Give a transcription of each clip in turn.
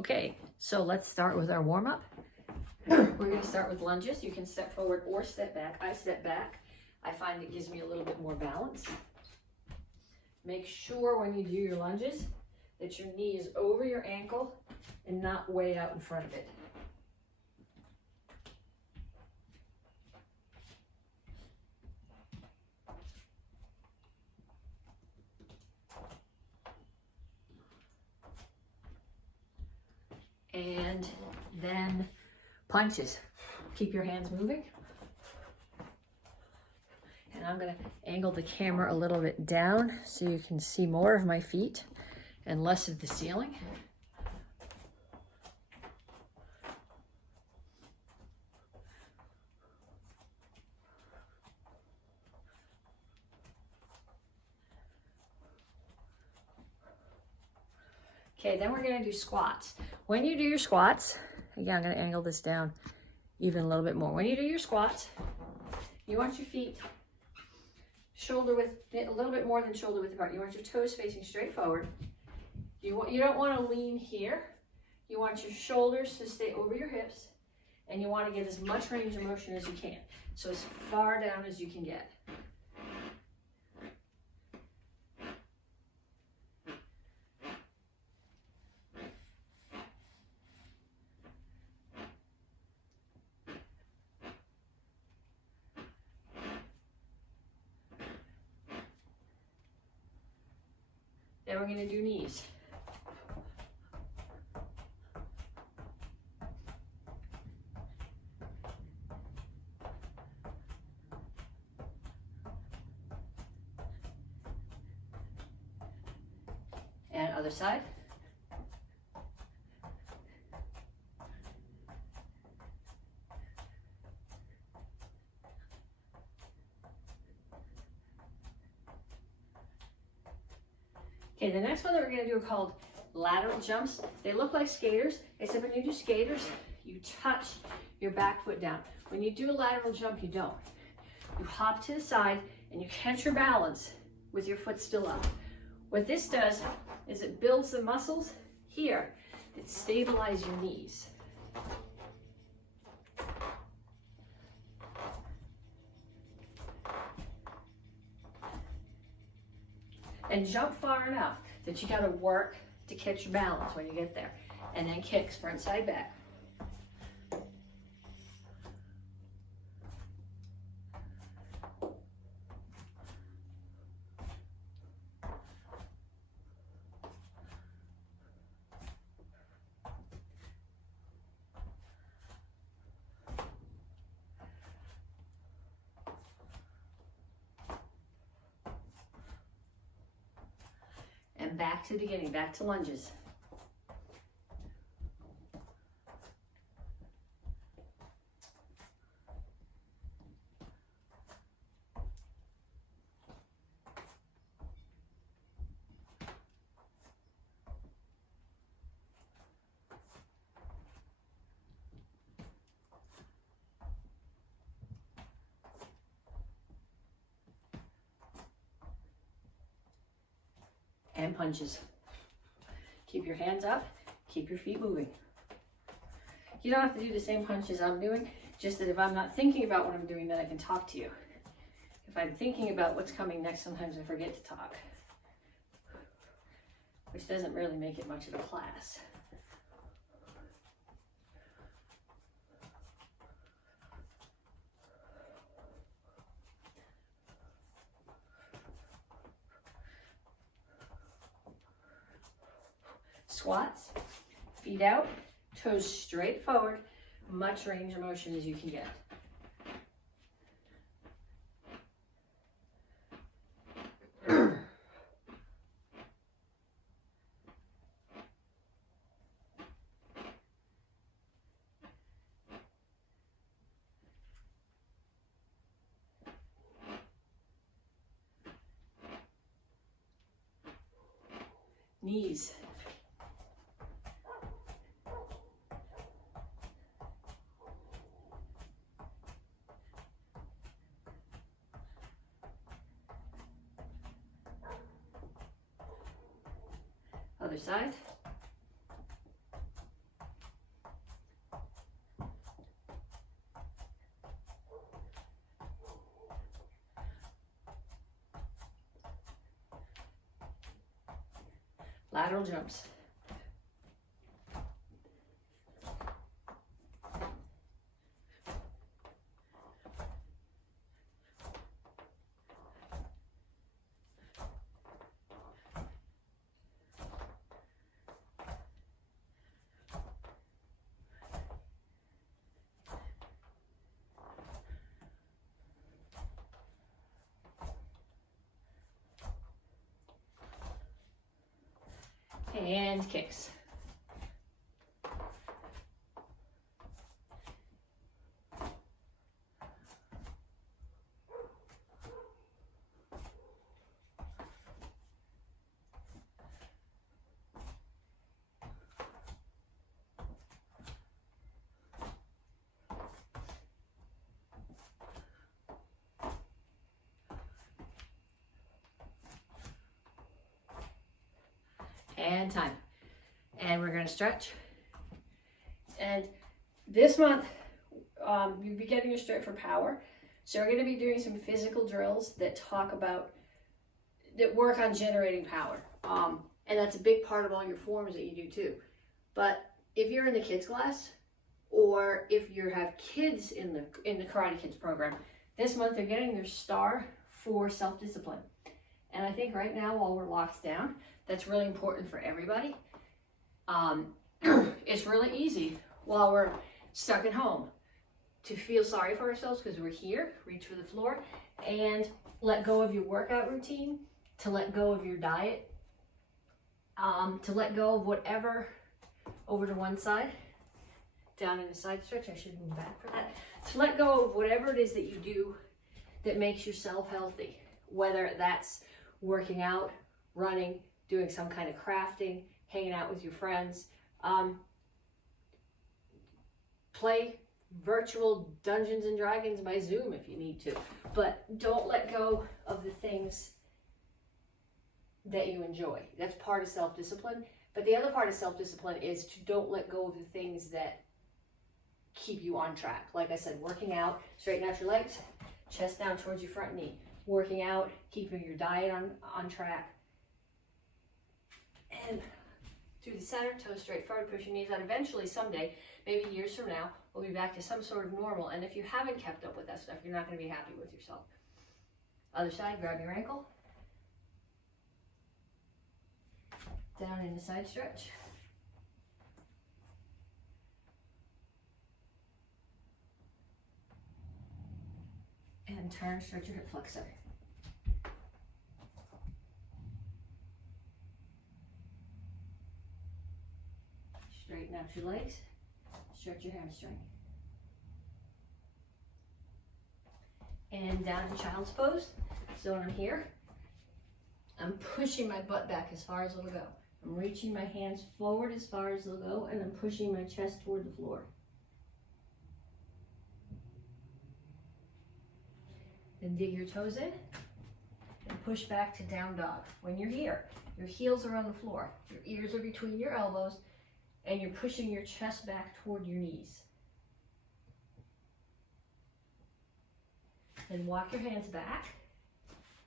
Okay, so let's start with our warm-up. We're going to start with lunges. You can step forward or step back. I step back. I find it gives me a little bit more balance. Make sure when you do your lunges that your knee is over your ankle and not way out in front of it. And then punches. Keep your hands moving. And I'm going to angle the camera a little bit down so you can see more of my feet and less of the ceiling. Okay, then we're going to do squats. When you do your squats, again, I'm going to angle this down even a little bit more. When you do your squats, you want your feet shoulder width, a little bit more than shoulder width apart. You want your toes facing straight forward. You don't want to lean here. You want your shoulders to stay over your hips, and you want to get as much range of motion as you can. So as far down as you can get. Then we're going to do knees. And other side. Okay, the next one that we're going to do are called lateral jumps. They look like skaters, except when you do skaters, you touch your back foot down. When you do a lateral jump, you don't. You hop to the side and you catch your balance with your foot still up. What this does is it builds the muscles here that stabilize your knees. And jump far enough that you got to work to catch your balance when you get there. And then kicks front, side, back. And back to the beginning, back to lunges. And punches. Keep your hands up, keep your feet moving. You don't have to do the same punches I'm doing, just that if I'm not thinking about what I'm doing, then I can talk to you. If I'm thinking about what's coming next, sometimes I forget to talk, which doesn't really make it much of a class. Squats, feet out, toes straight forward, much range of motion as you can get. Knees. Other side. lateral jumps. And kicks. And time. And we're going to stretch. And this month, you'll be getting your stretch for power. So we're going to be doing some physical drills that work on generating power. And that's a big part of all your forms that you do too. But if you're in the kids class, or if you have kids in the Karate Kids program, this month they're getting their star for self-discipline. And I think right now, while we're locked down, that's really important for everybody. It's really easy while we're stuck at home to feel sorry for ourselves because we're here, reach for the floor, and let go of your workout routine, to let go of your diet, to let go of whatever, over to one side, down in the side stretch. I should move back for that. To let go of whatever it is that you do that makes yourself healthy, whether that's working out, running, doing some kind of crafting, hanging out with your friends. Play virtual Dungeons and Dragons by Zoom if you need to, but don't let go of the things that you enjoy. That's part of self-discipline. But the other part of self-discipline is to don't let go of the things that keep you on track. Like I said, working out, straighten out your legs, chest down towards your front knee. Working out, keeping your diet on track. And through the center, toes straight forward, push your knees out. Eventually, someday, maybe years from now, we'll be back to some sort of normal. And if you haven't kept up with that stuff, you're not going to be happy with yourself. Other side, grab your ankle. Down in the side stretch. And turn, stretch your hip flexor. Straighten out your legs, stretch your hamstring. And down in child's pose. So when I'm here, I'm pushing my butt back as far as it'll go. I'm reaching my hands forward as far as they'll go, and I'm pushing my chest toward the floor. Then dig your toes in and push back to down dog. When you're here, your heels are on the floor, your ears are between your elbows, and you're pushing your chest back toward your knees. Then walk your hands back,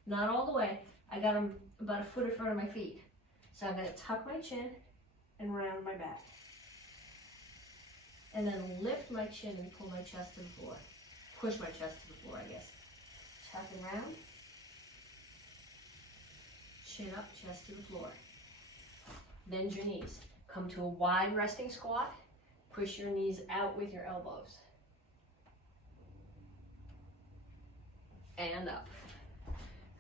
not all the way. I got them about a foot in front of my feet. So I'm going to tuck my chin and round my back. And then lift my chin and pull my chest to the floor. Push my chest to the floor, I guess. Tuck and round. Chin up, chest to the floor. Bend your knees. Come to a wide resting squat. Push your knees out with your elbows. And up.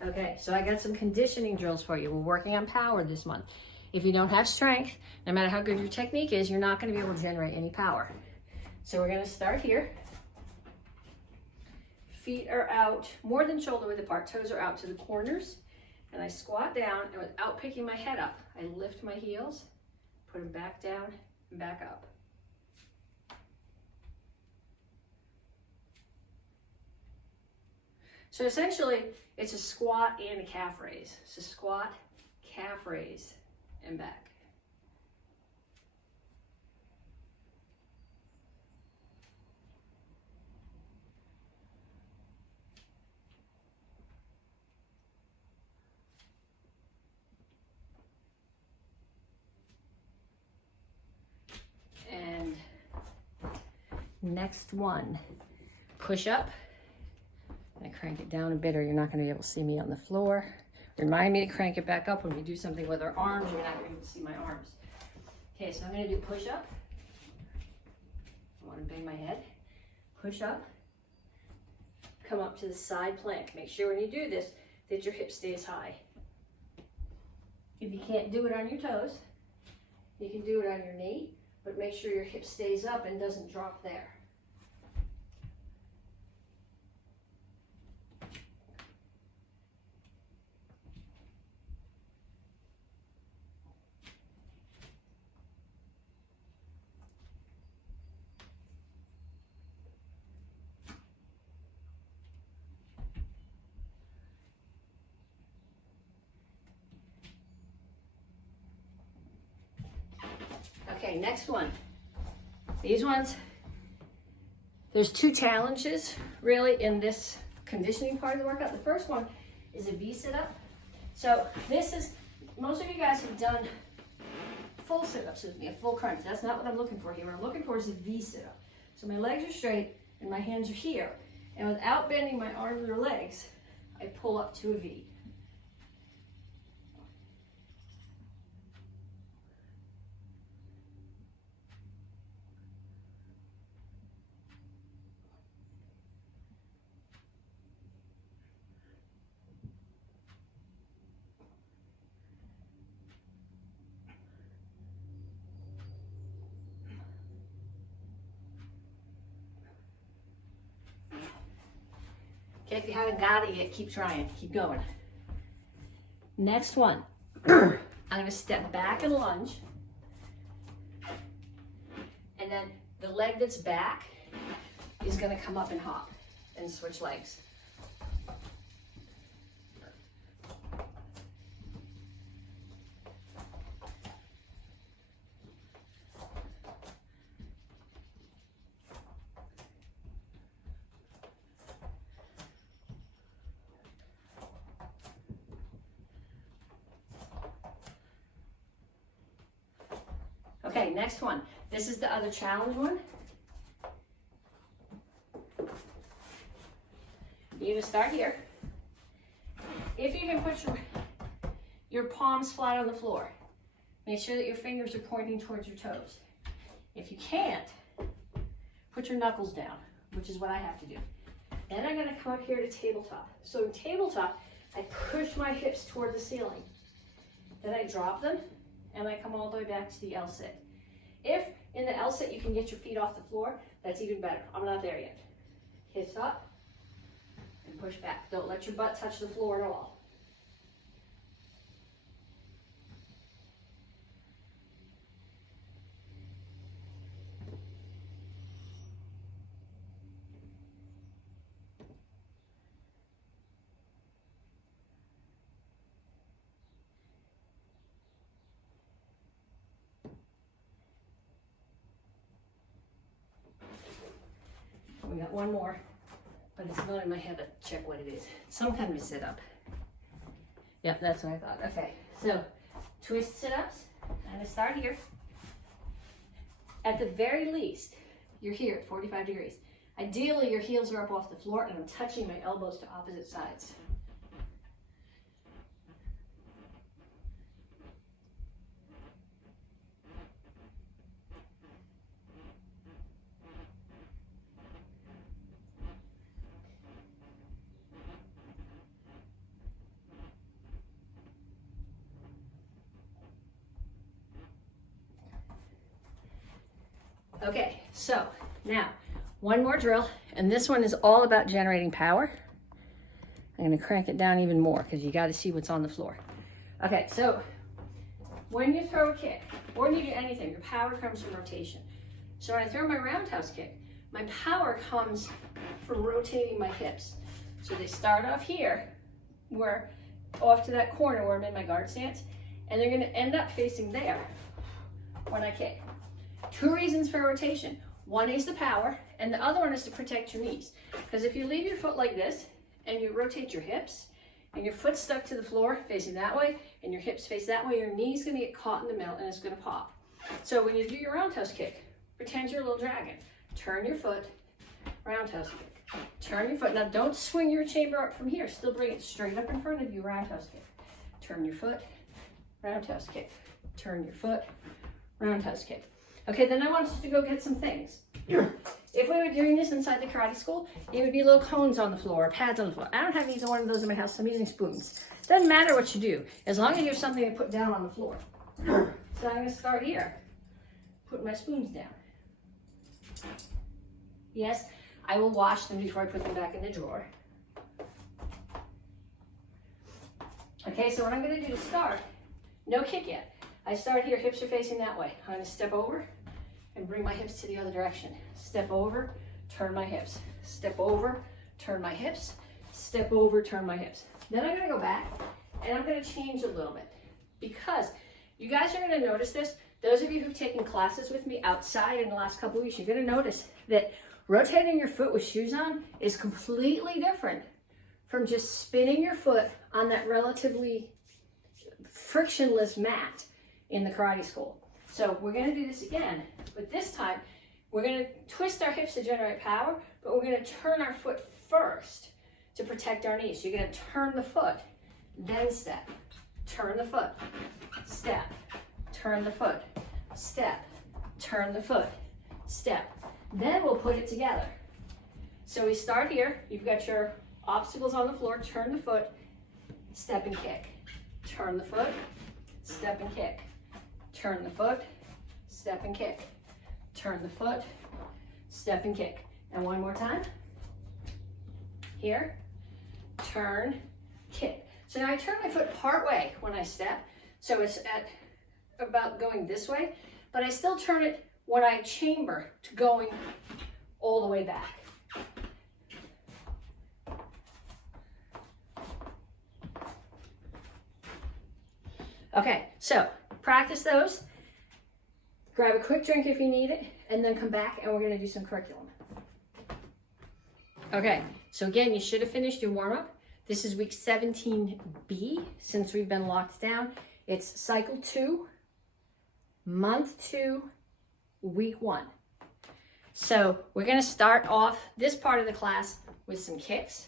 Okay, so I got some conditioning drills for you. We're working on power this month. If you don't have strength, no matter how good your technique is, you're not going to be able to generate any power. So we're going to start here. Feet are out more than shoulder width apart. Toes are out to the corners. And I squat down, and without picking my head up, I lift my heels, put them back down and back up. So essentially, it's a squat and a calf raise. So squat, calf raise, and back. Next one, push up. I'm gonna crank it down a bit or you're not gonna be able to see me on the floor. Remind me to crank it back up when we do something with our arms. You're not gonna be able to see my arms. Okay, so I'm gonna do push up. I wanna bang my head. Push up. Come up to the side plank. Make sure when you do this that your hip stays high. If you can't do it on your toes, you can do it on your knee, but make sure your hip stays up and doesn't drop there. Okay, next one. These ones, there's two challenges really in this conditioning part of the workout. The first one is a V sit-up. So this is, most of you guys have done full sit-ups with me, a full crunch. That's not what I'm looking for here. What I'm looking for is a V sit-up. So my legs are straight and my hands are here. And without bending my arms or legs, I pull up to a V. Okay, if you haven't got it yet, keep trying, keep going. Next one, I'm gonna step back and lunge. And then the leg that's back is gonna come up and hop and switch legs. Okay, next one. This is the other challenge one. You're gonna start here. If you can put your palms flat on the floor, make sure that your fingers are pointing towards your toes. If you can't, put your knuckles down, which is what I have to do. Then I'm gonna come up here to tabletop. So in tabletop, I push my hips toward the ceiling. Then I drop them, and I come all the way back to the L sit. If in the L sit you can get your feet off the floor, that's even better. I'm not there yet. Hips up and push back. Don't let your butt touch the floor at all. We got one more, but it's not in my head to check what it is. Some kind of a sit-up. Yep, that's what I thought. Okay, so twist sit-ups. I'm gonna start here. At the very least, you're here at 45 degrees. Ideally, your heels are up off the floor and I'm touching my elbows to opposite sides. Okay, so now one more drill, and this one is all about generating power. I'm gonna crank it down even more because you gotta see what's on the floor. Okay, so when you throw a kick, or when you do anything, your power comes from rotation. So when I throw my roundhouse kick, my power comes from rotating my hips. So they start off here, where off to that corner where I'm in my guard stance, and they're gonna end up facing there when I kick. Two reasons for rotation. One is the power, and the other one is to protect your knees. Because if you leave your foot like this, and you rotate your hips, and your foot's stuck to the floor facing that way, and your hips face that way, your knee's gonna get caught in the middle and it's gonna pop. So when you do your roundhouse kick, pretend you're a little dragon. turn your foot, roundhouse kick. Turn your foot. Now don't swing your chamber up from here. Still bring it straight up in front of you, roundhouse kick. Turn your foot, roundhouse kick. Turn your foot, roundhouse kick. Okay, then I want us to go get some things. If we were doing this inside the karate school, it would be little cones on the floor, pads on the floor. I don't have either one of those in my house, so I'm using spoons. Doesn't matter what you do, as long as you have something to put down on the floor. So I'm gonna start here. Put my spoons down. Yes, I will wash them before I put them back in the drawer. Okay, so what I'm gonna do to start, no kick yet. I start here, hips are facing that way. I'm gonna step over and bring my hips to the other direction. Step over, turn my hips. Step over, turn my hips. Step over, turn my hips. Then I'm gonna go back and I'm gonna change a little bit because you guys are gonna notice this. Those of you who've taken classes with me outside in the last couple of weeks, you're gonna notice that rotating your foot with shoes on is completely different from just spinning your foot on that relatively frictionless mat in the karate school. So we're gonna do this again, but this time we're gonna twist our hips to generate power, but we're gonna turn our foot first to protect our knees. So you're gonna turn the foot, then step. Turn the foot, step. Turn the foot, step. Turn the foot, step. Then we'll put it together. So we start here, you've got your obstacles on the floor, turn the foot, step and kick. Turn the foot, step and kick. Turn the foot, step and kick. Turn the foot, step and kick. And one more time. Here, turn, kick. So now I turn my foot part way when I step. So it's at about going this way, but I still turn it when I chamber to going all the way back. Okay, so practice those. Grab a quick drink if you need it, and then come back and we're gonna do some curriculum. Okay, so again, you should have finished your warm-up. This is week 17B, since we've been locked down. It's cycle 2, month 2, week 1. So we're gonna start off this part of the class with some kicks.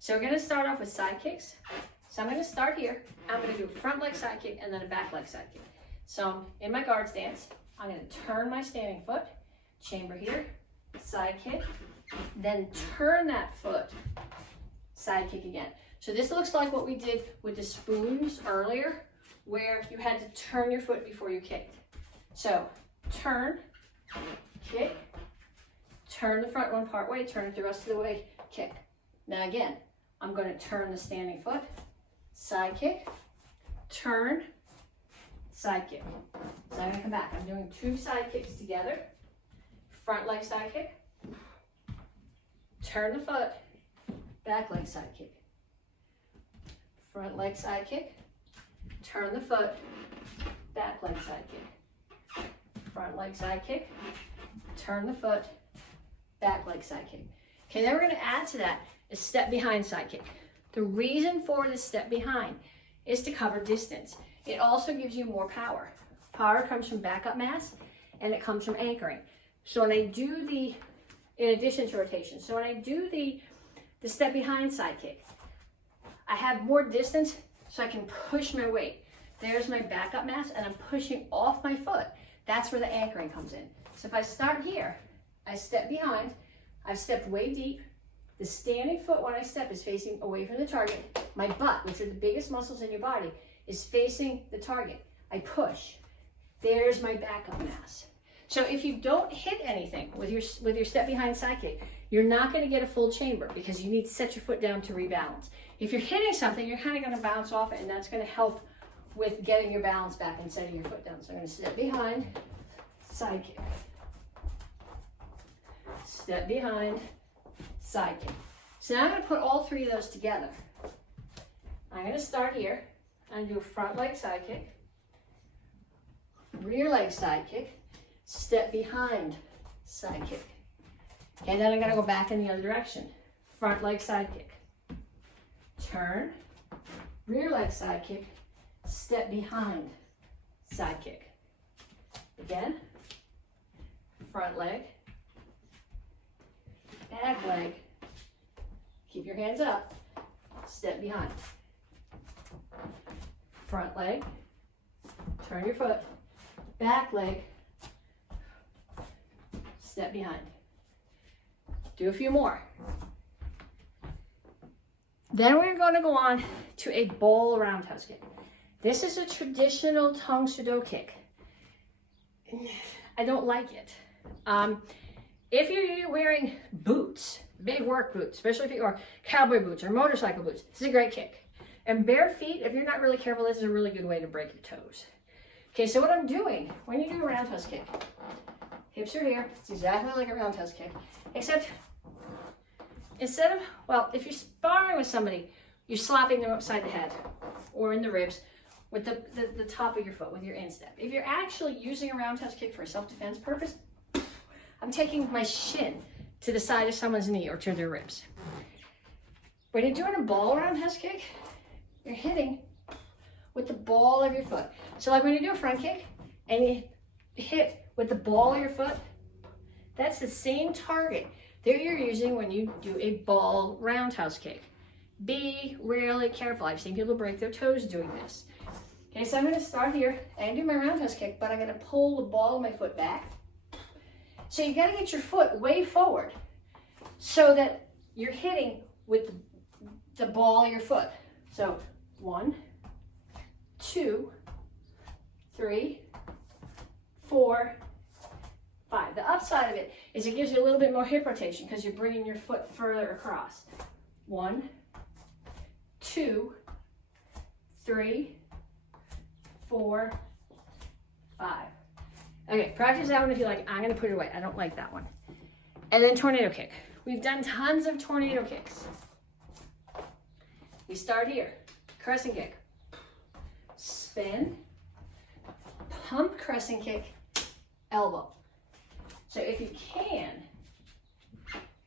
So we're gonna start off with side kicks. So I'm gonna start here. I'm gonna do a front leg side kick and then a back leg side kick. So in my guard stance, I'm gonna turn my standing foot, chamber here, side kick, then turn that foot, side kick again. So this looks like what we did with the spoons earlier, where you had to turn your foot before you kicked. So turn, kick, turn the front one part way, turn it the rest of the way, kick. Now again, I'm gonna turn the standing foot, side kick, turn, side kick. So I'm gonna come back. I'm doing 2 side kicks together. Front leg side kick, turn the foot, back leg side kick. Front leg side kick, turn the foot, back leg side kick. Front leg side kick, turn the foot, back leg side kick. Okay, then we're gonna add to that a step behind side kick. The reason for the step behind is to cover distance. It also gives you more power. Power comes from backup mass and it comes from anchoring. So when I do the, in addition to rotation, so when I do the step behind side kick, I have more distance so I can push my weight. There's my backup mass and I'm pushing off my foot. That's where the anchoring comes in. So if I start here, I step behind, I've stepped way deep. The standing foot when I step is facing away from the target. My butt, which are the biggest muscles in your body, is facing the target. I push. There's my backup mass. So if you don't hit anything with your step behind side kick, you're not going to get a full chamber because you need to set your foot down to rebalance. If you're hitting something, you're kind of going to bounce off it, and that's going to help with getting your balance back and setting your foot down. So I'm going to step behind, side kick. Step behind, side kick. So now I'm going to put all 3 of those together. I'm going to start here and do a front leg side kick, rear leg side kick, step behind side kick. Okay, then I'm going to go back in the other direction. Front leg side kick, turn, rear leg side kick, step behind side kick. Again, front leg, back leg, keep your hands up, step behind. Front leg, turn your foot, back leg, step behind. Do a few more. Then we're going to go on to a ball roundhouse kick. This is a traditional Tang Soo Do kick. I don't like it. If you're wearing boots, big work boots, especially if you are cowboy boots or motorcycle boots, this is a great kick. And bare feet, if you're not really careful, this is a really good way to break your toes. Okay, so what I'm doing when you do a roundhouse kick, hips are here. It's exactly like a roundhouse kick, except instead of, well, if you're sparring with somebody, you're slapping them upside the head or in the ribs with the top of your foot, with your instep. If you're actually using a roundhouse kick for a self-defense purpose, I'm taking my shin to the side of someone's knee or to their ribs. When you're doing a ball roundhouse kick, you're hitting with the ball of your foot. So like when you do a front kick and you hit with the ball of your foot, that's the same target that you're using when you do a ball roundhouse kick. Be really careful. I've seen people break their toes doing this. Okay, so I'm going to start here and do my roundhouse kick, but I'm going to pull the ball of my foot back. So you got to get your foot way forward so that you're hitting with the ball of your foot. So 1, 2, 3, 4, 5. The upside of it is it gives you a little bit more hip rotation because you're bringing your foot further across. 1, 2, 3, 4, 5. Okay, practice that one if you like. I'm going to put it away. I don't like that one. And then tornado kick. We've done tons of tornado kicks. We start here. Crescent kick. Spin. Pump crescent kick. Elbow. So if you can,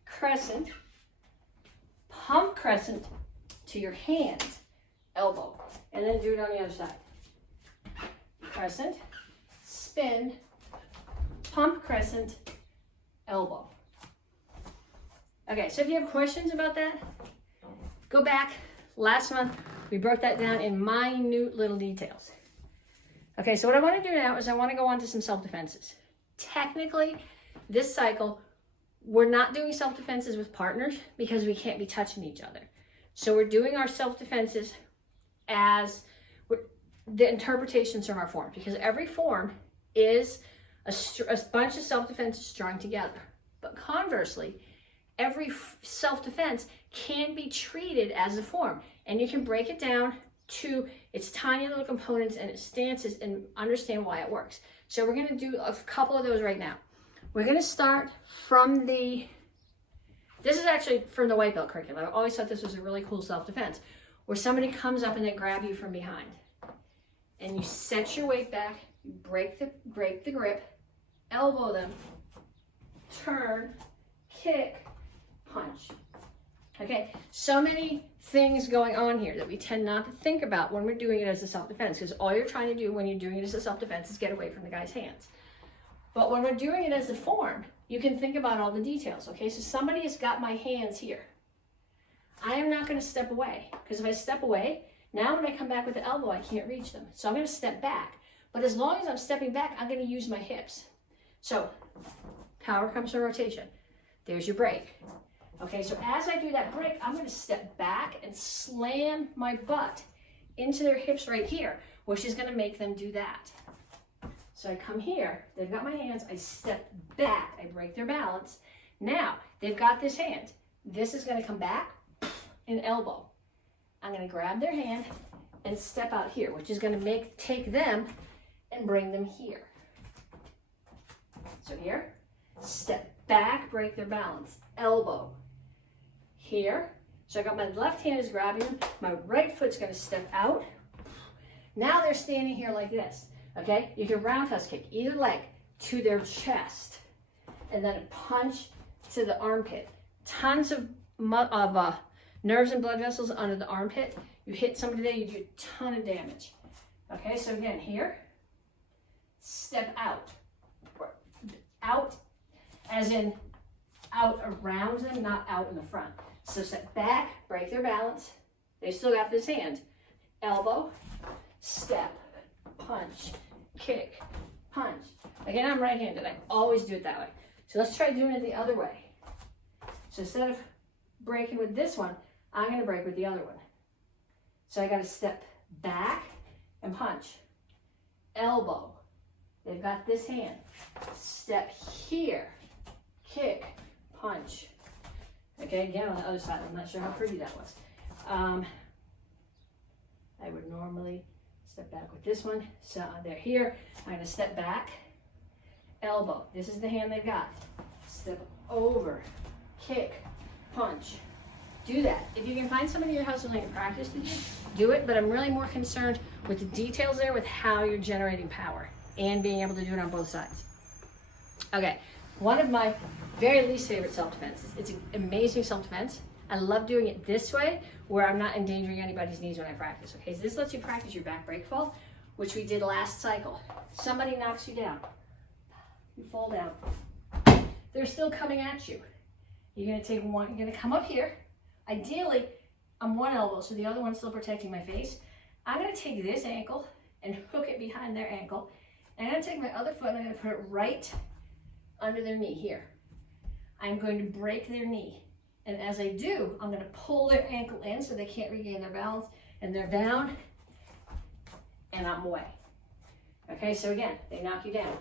crescent, pump crescent to your hands, elbow. And then do it on the other side. Crescent, spin, pump crescent, elbow. Okay, so if you have questions about that, go back. Last month, we broke that down in minute little details. Okay, so what I want to do now is I want to go on to some self-defenses. Technically, this cycle, we're not doing self-defenses with partners because we can't be touching each other. So we're doing our self-defenses as the interpretations from our form, because every form is a bunch of self-defenses strung together. But conversely, every self-defense can be treated as a form, and you can break it down to its tiny little components and its stances and understand why it works. So we're going to do a couple of those right now. We're going to start from this is actually from the white belt curriculum. I always thought this was a really cool self-defense, where somebody comes up and they grab you from behind. And you set your weight back, you break the grip, elbow them, turn, kick, punch. Okay, so many things going on here that we tend not to think about when we're doing it as a self-defense, because all you're trying to do when you're doing it as a self-defense is get away from the guy's hands. But when we're doing it as a form, you can think about all the details. Okay, so somebody has got my hands here. I am not going to step away, because if I step away, now when I come back with the elbow, I can't reach them. So I'm going to step back. But as long as I'm stepping back, I'm going to use my hips. So power comes from rotation. There's your break. Okay, so as I do that break, I'm going to step back and slam my butt into their hips right here, which is going to make them do that. So I come here, they've got my hands, I step back, I break their balance. Now, they've got this hand. This is going to come back and elbow. I'm going to grab their hand and step out here, which is going to take them and bring them here. So here, step back, break their balance, elbow. Here, so I got my left hand is grabbing them, my right foot's going to step out. Now they're standing here like this, okay? You can roundhouse kick either leg to their chest and then a punch to the armpit. Tons of nerves and blood vessels under the armpit. You hit somebody there, you do a ton of damage. Okay, so again, here, step out. Out as in out around them, not out in the front. So step back, break their balance. They still got this hand. Elbow, step, punch, kick, punch. Again, I'm right-handed. I always do it that way. So let's try doing it the other way. So instead of breaking with this one, I'm going to break with the other one. So I got to step back and punch. Elbow. They've got this hand. Step here. Kick. Punch. Okay, again on the other side. I'm not sure how pretty that was. I would normally step back with this one. So they're here. I'm going to step back. Elbow. This is the hand they've got. Step over. Kick. Punch. Do that. If you can find somebody in your house who's like practice with you, do it. But I'm really more concerned with the details there, with how you're generating power and being able to do it on both sides. Okay, one of my very least favorite self-defenses. It's an amazing self-defense. I love doing it this way, where I'm not endangering anybody's knees when I practice. Okay, so this lets you practice your back break fall, which we did last cycle. Somebody knocks you down. You fall down. They're still coming at you. You're gonna take one, you're gonna come up here. Ideally, I'm one elbow, so the other one's still protecting my face. I'm gonna take this ankle and hook it behind their ankle. And I'm gonna take my other foot and I'm gonna put it right under their knee here. I'm going to break their knee. And as I do, I'm gonna pull their ankle in so they can't regain their balance, and they're down, and I'm away. Okay, so again, they knock you down.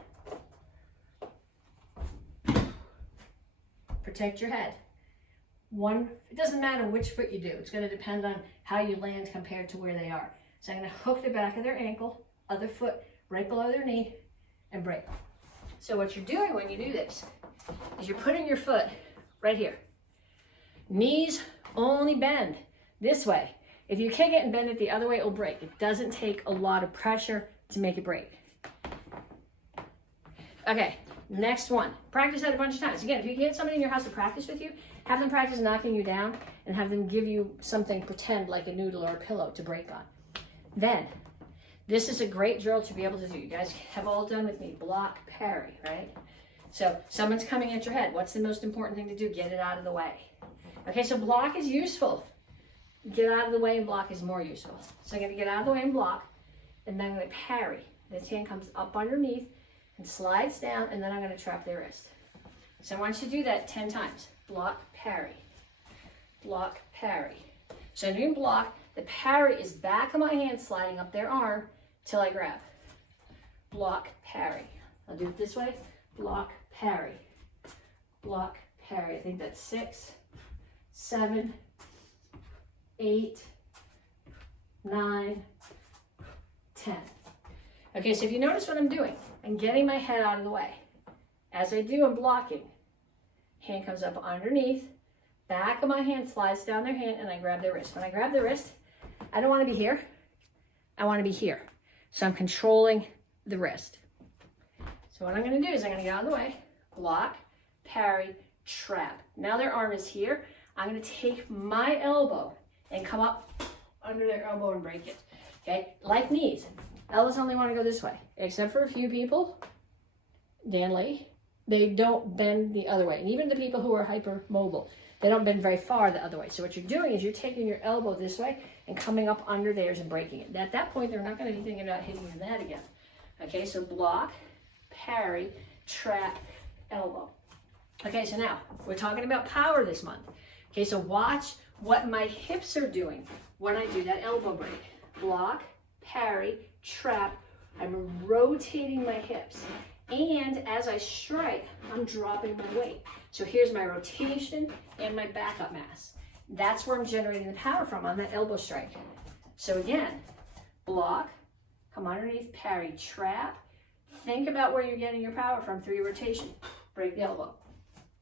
Protect your head. It doesn't matter which foot you do. It's going to depend on how you land compared to where they are. So I'm going to hook the back of their ankle, other foot right below their knee, and break. So what you're doing when you do this is you're putting your foot right here. Knees only bend this way. If you kick it and bend it the other way, it will break. It doesn't take a lot of pressure to make it break. Okay, next one. Practice that a bunch of times. Again, if you get somebody in your house to practice with you, have them practice knocking you down and have them give you something, pretend like a noodle or a pillow to break on. Then, this is a great drill to be able to do. You guys have all done with me. Block, parry, right? So someone's coming at your head. What's the most important thing to do? Get it out of the way. Okay, so block is useful. Get out of the way and block is more useful. So I'm going to get out of the way and block, and then I'm going to parry. This hand comes up underneath and slides down, and then I'm going to trap their wrist. So I want you to do that 10 times. Block, parry. Block, parry. So I'm doing block. The parry is back of my hand sliding up their arm till I grab. Block, parry. I'll do it this way. Block, parry. Block, parry. I think that's 6, 7, 8, 9, 10. Okay, so if you notice what I'm doing, I'm getting my head out of the way. As I do, I'm blocking. Hand comes up underneath, back of my hand slides down their hand, and I grab their wrist. When I grab their wrist, I don't want to be here. I want to be here. So I'm controlling the wrist. So what I'm going to do is I'm going to get out of the way, block, parry, trap. Now their arm is here. I'm going to take my elbow and come up under their elbow and break it. Okay, like knees. Elbows only want to go this way, except for a few people. Dan Lee. They don't bend the other way. And even the people who are hypermobile, they don't bend very far the other way. So what you're doing is you're taking your elbow this way and coming up under theirs and breaking it. At that point, they're not going to be thinking about hitting you in that again. Okay, so block, parry, trap, elbow. Okay, so now we're talking about power this month. Okay, so watch what my hips are doing when I do that elbow break. Block, parry, trap. I'm rotating my hips. And as I strike, I'm dropping my weight. So here's my rotation and my backup mass. That's where I'm generating the power from on that elbow strike. So again, block, come underneath, parry, trap. Think about where you're getting your power from through your rotation. Break the elbow.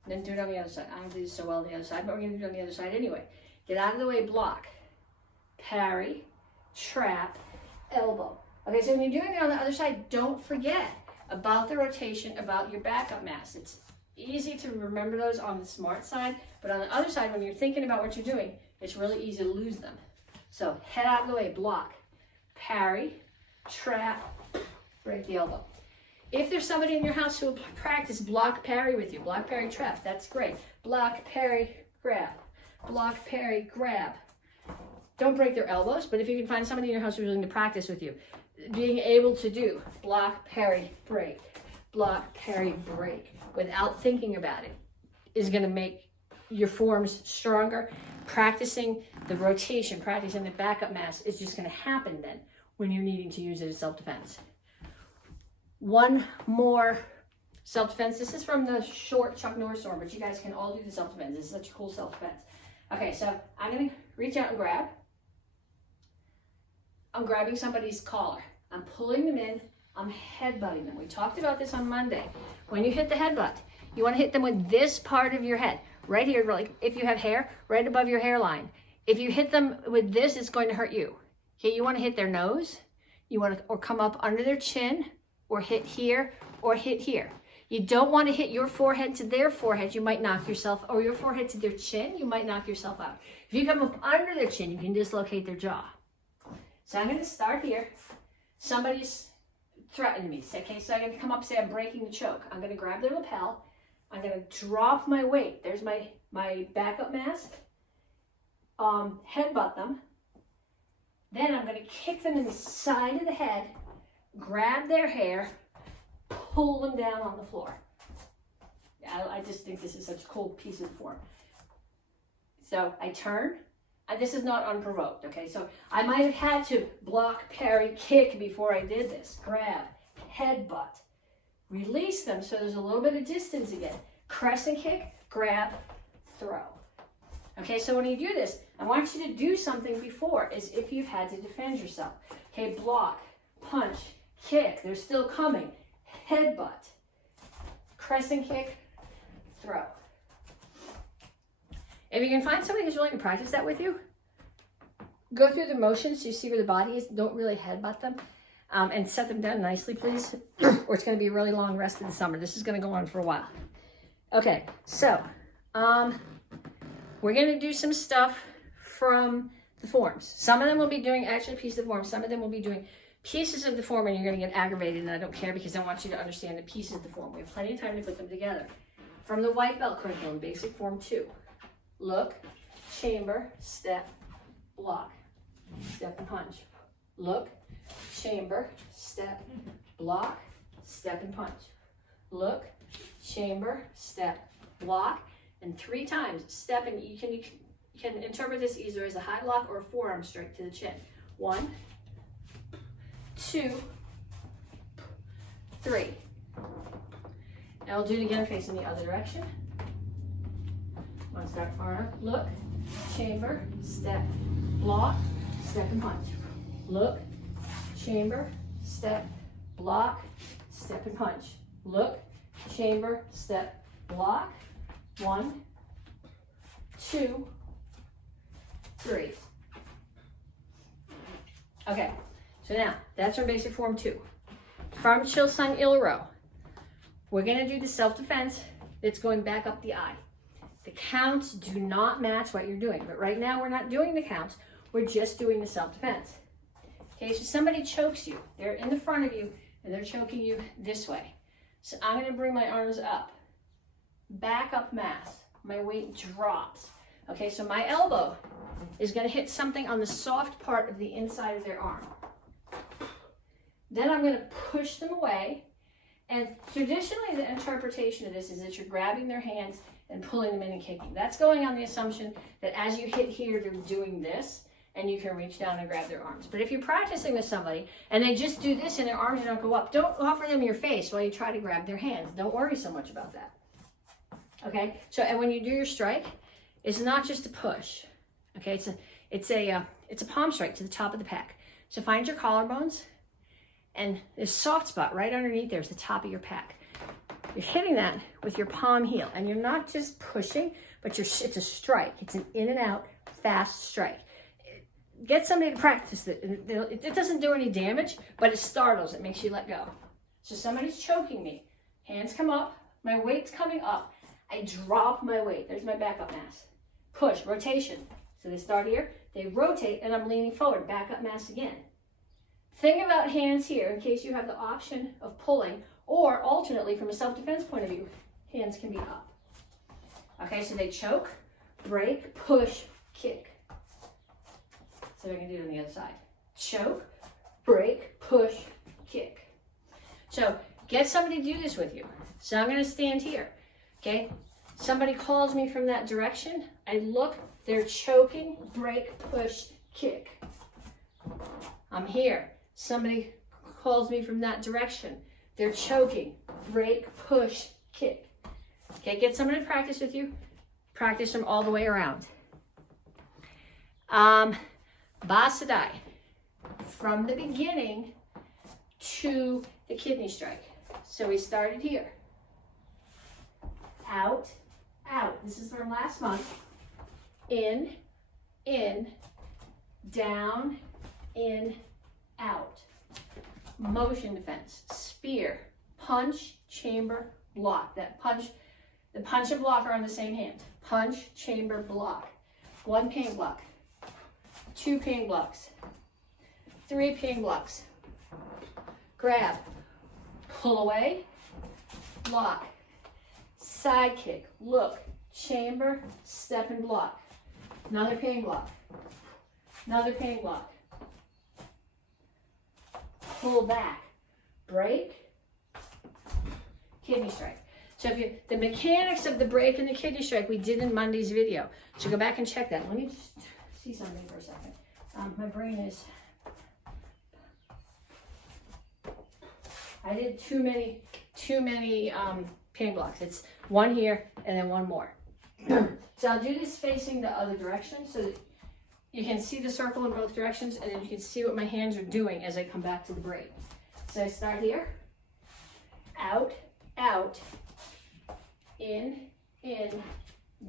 Then do it on the other side. I don't do this so well on the other side, but we're going to do it on the other side anyway. Get out of the way, block, parry, trap, elbow. Okay, so when you're doing it on the other side, don't forget about the rotation, about your backup mass. It's easy to remember those on the smart side, but on the other side, when you're thinking about what you're doing, it's really easy to lose them. So head out of the way, block, parry, trap, break the elbow. If there's somebody in your house who will practice block parry with you, block parry trap, that's great. Block parry grab, block parry grab. Don't break their elbows, but if you can find somebody in your house who's willing to practice with you, being able to do block parry break, block parry break without thinking about it is going to make your forms stronger. Practicing the rotation, practicing the backup mass is just going to happen then when you're needing to use it as self-defense. One more self-defense. This is from the short Chuck Norris form, but you guys can all do the self-defense. This is such a cool self-defense. Okay, so I'm going to reach out and grab. I'm grabbing somebody's collar. I'm pulling them in. I'm headbutting them. We talked about this on Monday. When you hit the headbutt, you want to hit them with this part of your head. Right here, like if you have hair, right above your hairline. If you hit them with this, it's going to hurt you. Okay, you want to hit their nose. You want to, or come up under their chin, or hit here, or hit here. You don't want to hit your forehead to their forehead. You might knock yourself, or your forehead to their chin. You might knock yourself out. If you come up under their chin, you can dislocate their jaw. So I'm going to start here. Somebody's threatening me. Okay, so I'm going to come up, say I'm breaking the choke. I'm going to grab their lapel. I'm going to drop my weight. There's my backup mask. Headbutt them. Then I'm going to kick them in the side of the head, grab their hair, pull them down on the floor. I just think this is such a cool piece of the form. So I turn. This is not unprovoked, okay? So I might have had to block, parry, kick before I did this. Grab, headbutt. Release them so there's a little bit of distance again. Crescent kick, grab, throw. Okay, so when you do this, I want you to do something before as if you've had to defend yourself. Okay, block, punch, kick. They're still coming. Headbutt, crescent kick, throw. If you can find somebody who's willing to practice that with you, go through the motions so you see where the body is. Don't really headbutt them. And set them down nicely, please, or it's going to be a really long rest of the summer. This is going to go on for a while. Okay, so we're going to do some stuff from the forms. Some of them will be doing actual pieces of the form. Some of them will be doing pieces of the form, and you're going to get aggravated, and I don't care because I want you to understand the pieces of the form. We have plenty of time to put them together. From the white belt curriculum, basic form 2. Look, chamber, step, block, step and punch. Look, chamber, step, block, step and punch. Look, chamber, step, block, and 3 times step, and you can interpret this either as a high lock or a forearm strike to the chin. 1, 2, 3. And I'll do it again facing the other direction. One step far. Look, chamber, step, block, step and punch. Look, chamber, step, block, step and punch. Look, chamber, step, block. 1, 2, 3. Okay, so now that's our basic form 2. From Chil Sung Il Row, we're going to do the self-defense that's going back up the eye. The counts do not match what you're doing, but right now we're not doing the counts. We're just doing the self-defense. Okay, so somebody chokes you. They're in the front of you, and they're choking you this way. So I'm going to bring my arms up. Back up mass. My weight drops. Okay, so my elbow is going to hit something on the soft part of the inside of their arm. Then I'm going to push them away. And traditionally, the interpretation of this is that you're grabbing their hands and pulling them in and kicking. That's going on the assumption that as you hit here, they're doing this, and you can reach down and grab their arms. But if you're practicing with somebody and they just do this and their arms don't go up, don't offer them your face while you try to grab their hands. Don't worry so much about that. Okay? So, and when you do your strike, it's not just a push. Okay? It's a palm strike to the top of the pec. So find your collarbones, and this soft spot right underneath there is the top of your pec. You're hitting that with your palm heel, and you're not just pushing, but it's a strike. It's an in and out, fast strike. Get somebody to practice it. It doesn't do any damage, but it startles. It makes you let go. So somebody's choking me. Hands come up. My weight's coming up. I drop my weight. There's my backup mass. Push, rotation. So they start here. They rotate, and I'm leaning forward. Backup mass again. Thing about hands here, in case you have the option of pulling Or alternately, from a self-defense point of view, hands can be up. Okay, so they choke, break, push, kick. So I can do it on the other side. Choke, break, push, kick. So get somebody to do this with you. So I'm going to stand here. Okay, somebody calls me from that direction. I look, they're choking, break, push, kick. I'm here. Somebody calls me from that direction. They're choking, break, push, kick. Okay, get someone to practice with you. Practice them all the way around. Basadai, from the beginning to the kidney strike. So we started here. Out, out. This is from last month. In, down, in, out. Motion defense, spear, punch, chamber, block. That punch, the punch and block are on the same hand. Punch, chamber, block. 1 ping block, 2 ping blocks, 3 ping blocks. Grab, pull away, block, side kick, look, chamber, step and block. Another ping block, another ping block. Pull back, break, kidney strike. So if you, the mechanics of the break and the kidney strike we did in Monday's video. So go back and check that. Let me just see something for a second. My brain is, I did too many ping blocks. It's one here and then one more. So I'll do this facing the other direction so that you can see the circle in both directions, and then you can see what my hands are doing as I come back to the break. So I start here, out, out, in,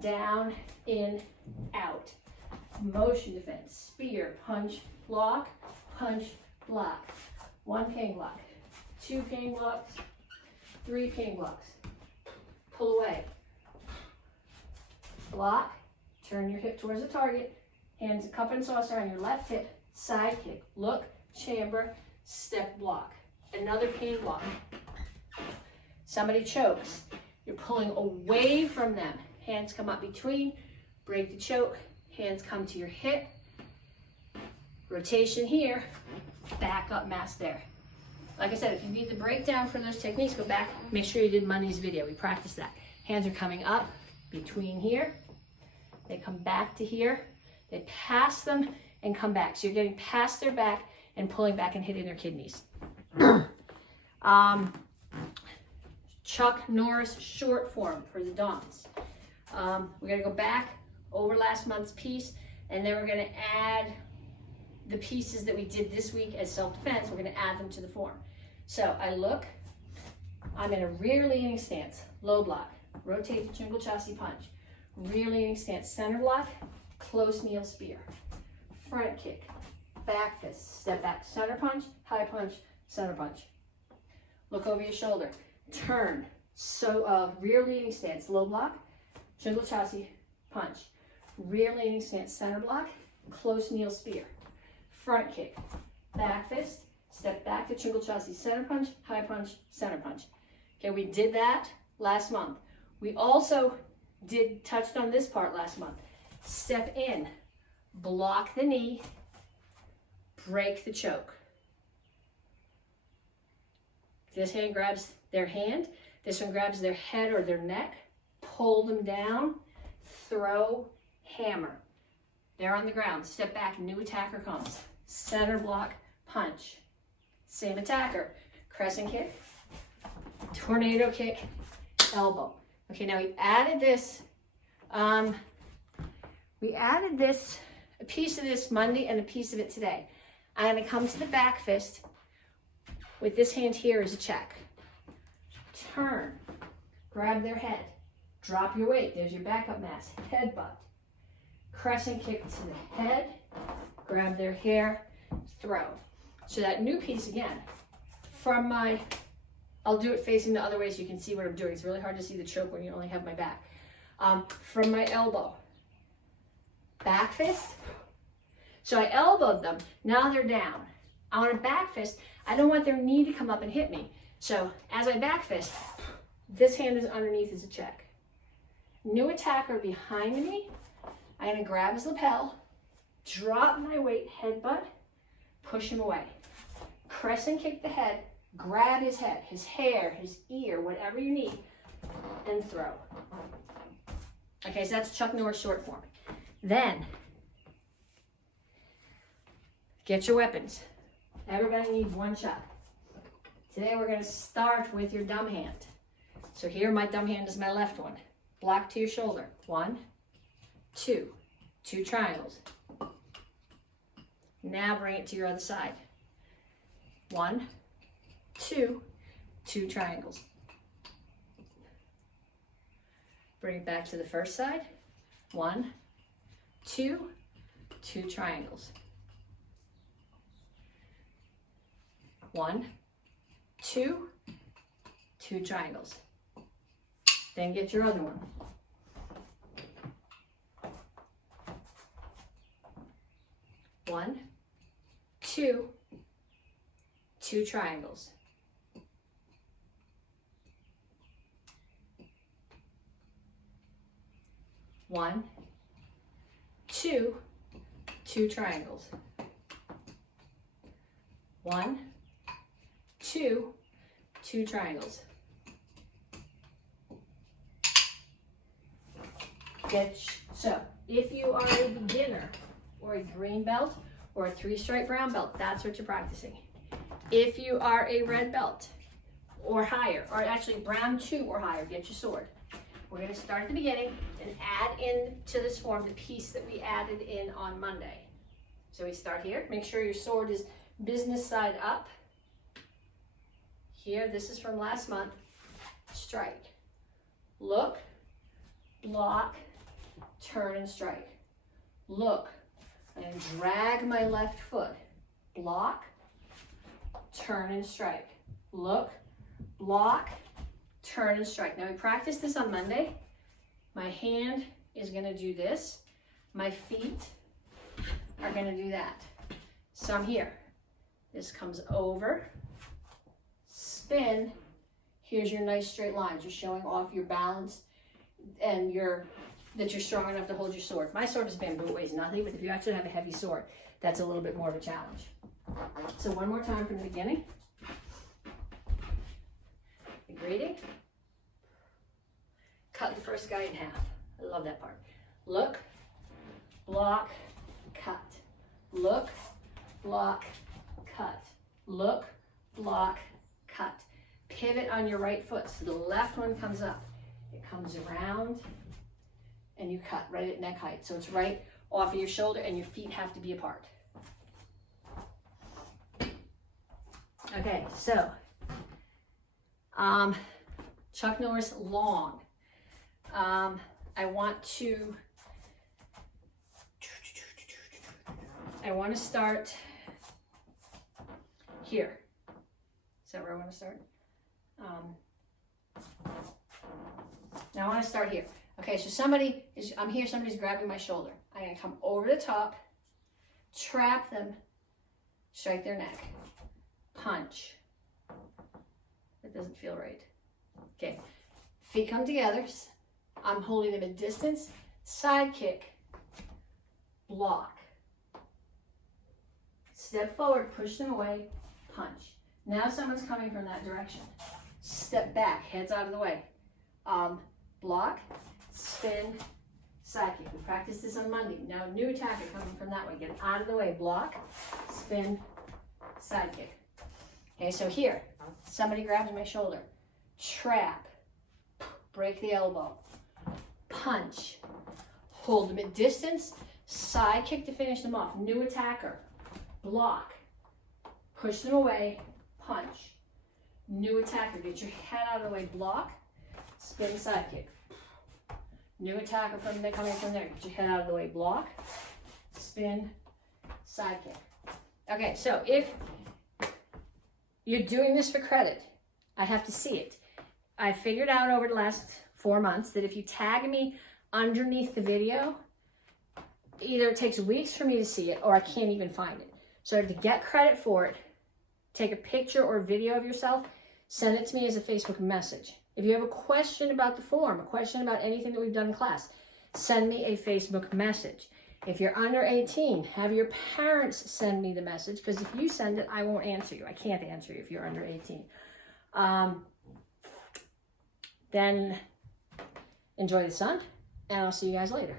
down, in, out. Motion defense, spear, punch, block, 1 ping block, 2 ping blocks, 3 ping blocks. Pull away, block, turn your hip towards the target, hands a cup and saucer on your left hip, side kick, look, chamber, step, block. Another ping block. Somebody chokes. You're pulling away from them. Hands come up between, break the choke, hands come to your hip. Rotation here, back up, mass there. Like I said, if you need the breakdown for those techniques, go back, make sure you did Monday's video. We practiced that. Hands are coming up between here. They come back to here. They pass them and come back. So you're getting past their back and pulling back and hitting their kidneys. Chuck Norris short form for the Dons. We're gonna go back over last month's piece, and then we're gonna add the pieces that we did this week as self-defense. We're gonna add them to the form. So I look, I'm in a rear leaning stance, low block, rotate the Chingle Chassi punch, rear leaning stance, center block, close kneel spear, front kick, back fist, step back, center punch, high punch, center punch. Look over your shoulder, turn, so rear leaning stance, low block, Chingle Chassi punch, rear leaning stance, center block, close kneel spear, front kick, back fist, step back to Chingle Chassi, center punch, high punch, center punch. Okay, we did that last month. We also touched on this part last month. Step in, block the knee, break the choke. This hand grabs their hand, this one grabs their head or their neck, pull them down, throw, hammer. They're on the ground, step back, new attacker comes. Center block, punch. Same attacker, crescent kick, tornado kick, elbow. Okay, now we added this, a piece of this Monday and a piece of it today. I'm gonna come to the back fist with this hand here as a check. Turn, grab their head, drop your weight, there's your backup mass, headbutt. Crescent kick to the head, grab their hair, throw. So that new piece again, from my, I'll do it facing the other way so you can see what I'm doing. It's really hard to see the choke when you only have my back. From my elbow, back fist. So I elbowed them, now they're down. I want a back fist, I don't want their knee to come up and hit me. So as I back fist, this hand is underneath as a check. New attacker behind me. I'm gonna grab his lapel, drop my weight, headbutt, push him away. Crescent kick the head, grab his head, his hair, his ear, whatever you need, and throw. Okay, so that's Chuck Norris short form. Then, get your weapons. Everybody needs one shot. Today we're gonna start with your dumb hand. So here, my dumb hand is my left one. Block to your shoulder. 1, 2. 2 triangles. Now bring it to your other side. 1, 2. 2 triangles. Bring it back to the first side. 1, 2. 2 triangles. 1, 2. 2 triangles. Then get your other one. 1, 2. 2 triangles. 1, 2. 2 triangles. 1, 2. 2 triangles. So, if you are a beginner or a green belt or a 3-stripe brown belt, that's what you're practicing. If you are a red belt or higher, or actually brown 2 or higher, get your sword. We're going to start at the beginning and add in to this form the piece that we added in on Monday. So we start here. Make sure your sword is business side up. Here, this is from last month. Strike. Look, block, turn and strike. Look, and drag my left foot. Block, turn and strike. Look, block, turn and strike. Now we practiced this on Monday. My hand is gonna do this. My feet are gonna do that. So I'm here. This comes over, spin. Here's your nice straight lines. You're showing off your balance and that you're strong enough to hold your sword. My sword is bamboo, it weighs nothing, but if you actually have a heavy sword, that's a little bit more of a challenge. So one more time from the beginning. The greeting. Cut the first guy in half. I love that part. Look, block, cut. Look, block, cut. Look, block, cut. Pivot on your right foot so the left one comes up. It comes around and you cut right at neck height. So it's right off of your shoulder and your feet have to be apart. Okay, so Chuck Norris long. I want to start here. Is that where I want to start? Now I want to start here. Okay, so I'm here, somebody's grabbing my shoulder. I'm going to come over the top, trap them, strike their neck, punch. That doesn't feel right. Okay, feet come together. I'm holding them at distance, side kick, block. Step forward, push them away, punch. Now someone's coming from that direction. Step back, heads out of the way. Block, spin, side kick. We practiced this on Monday. Now new attacker coming from that way. Get out of the way. Block, spin, side kick. Okay, so here, somebody grabs my shoulder. Trap, break the elbow, punch, hold them at distance, side kick to finish them off. New attacker, block, push them away, punch. New attacker, get your head out of the way, block, spin, side kick. New attacker coming from there, get your head out of the way, block, spin, side kick. Okay, so if you're doing this for credit, I have to see it. I figured out over the last 4 months that if you tag me underneath the video, either it takes weeks for me to see it or I can't even find it. So to get credit for it, take a picture or video of yourself, send it to me as a Facebook message. If you have a question about the form, a question about anything that we've done in class, send me a Facebook message. If you're under 18, have your parents send me the message, because if you send it, I won't answer you. I can't answer you if you're under 18. Then enjoy the sun, and I'll see you guys later.